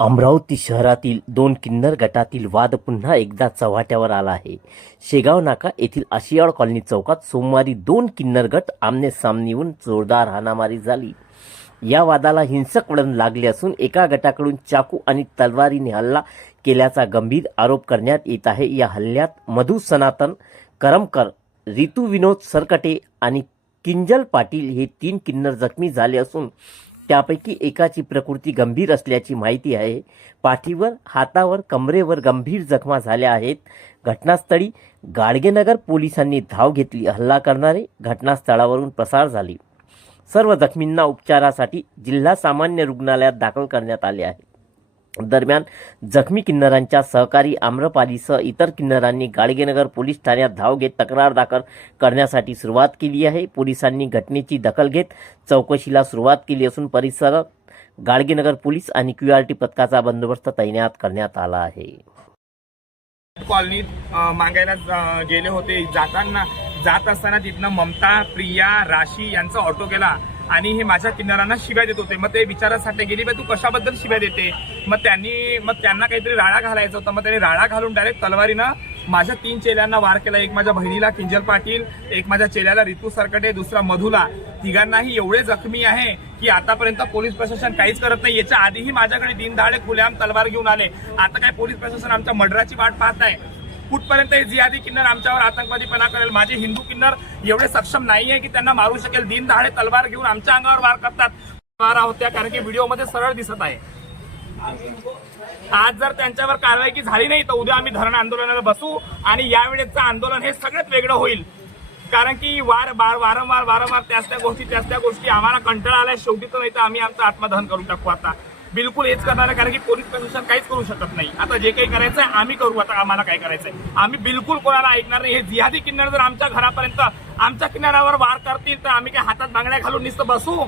अमरावती शहरातील दोन किन्नर गटातील वाद पुन्हा एकदा चव्हाट्यावर आला आहे. शेगाव नाका येथील आशियाड कॉलनी चौकात सोमवारी दोन किन्नर गट आमने सामनीहून जोरदार हाणामारी झाली. या वादाला हिंसक वळण लागले असून एका गटाकडून चाकू आणि तलवारीने हल्ला केल्याचा गंभीर आरोप करण्यात येत आहे. या हल्ल्यात मधु सनातन करमकर रितू विनोद सरकटे आणि किंजल पाटील हे तीन किन्नर जखमी झाले असून त्यापैकी एकाची प्रकृती गंभीर असल्याची माहिती आहे. पाठीवर हातावर कमरेवर गंभीर जखमा झाल्या आहेत. घटनास्थळी गाडगेनगर पोलिसांनी धाव घेतली. हल्ला करणारे घटनास्थळावरून प्रसार झाले. सर्व जखमींना उपचारासाठी जिल्हा सामान्य रुग्णालयात दाखल करण्यात आले आहे. दरम्यान जखमी किन्नरांच्या सहकारी आम्रपालीसह इतर किन्नरांनी गाडगेनगर पोलीस ठाण्यात धाव घेत तक्रार दाखल करण्यासाठी सुरुवात केली आहे. पोलिसांनी घटनेची दखल घेत चौकशीला सुरुवात केली असून परिसरात गाडगेनगर पोलीस आणि क्यूआरटी पथकाचा बंदोबस्त तैनात करण्यात आला आहे. कॉलनीत मागायला गेले होते. जाताना जात असताना तिथनं ममता प्रिया राशी यांचा ऑटो केला आणि हे माझ्या किन्नरांना शिव्या देत होते. मग ते विचारासाठी गेली बा तू कशाबद्दल शिव्या देते? मग त्यांनी मग त्यांना काहीतरी राळा घालायचा होता. मग त्यांनी राळा घालून डायरेक्ट तलवारीनं माझ्या तीन चेल्यांना वार केला. एक माझ्या बहिणीला किंजल पाटील एक माझ्या चेल्याला रितू सरकटे दुसरा मधुला. तिघांनाही एवढे जखमी आहे की आतापर्यंत पोलीस प्रशासन काहीच करत नाही. याच्या आधीही माझ्याकडे दिनदहाडे खुल्याम तलवार घेऊन आले. आता काय पोलीस प्रशासन आमच्या मर्डराची वाट पाहत आहे कुठपर्यंत हे जिहादी किन्नर आमच्यावर आतंकवादीपणा करेल? माझे हिंदू किन्नर एवढे सक्षम नाहीये की त्यांना मारू शकेल. दिन दहाडे तलवार घेऊन आमच्या अंगावर वार करतात. वारा होत्या कारण की व्हिडिओमध्ये सरळ दिसत आहे. आज जर त्यांच्यावर कारवाई झाली नाही तर उद्या आम्ही धरण आंदोलनाला बसू आणि यावेळेचं आंदोलन हे सगळ्यात वेगळं होईल. कारण की वार बार वारंवार वारंवार त्याच त्या गोष्टी त्याच त्या गोष्टी आम्हाला कंटाळा आल्या. शेवटी तर नाही तर आम्ही आमचं आत्मदहन करून टाकू आता. बिलकुल हेच करणार आहे कारण की पोलीस प्रशासन काहीच करू शकत नाही. आता जे काही करायचं आहे आम्ही करू. आता आम्हाला काय करायचंय? आम्ही बिलकुल कोणाला ऐकणार नाही. हे जिहादी किन्नर जर आमच्या घरापर्यंत आमच्या किनाऱ्यावर वार करतील तर आम्ही काय हातात बांगड्या घालून नुसतं बसू?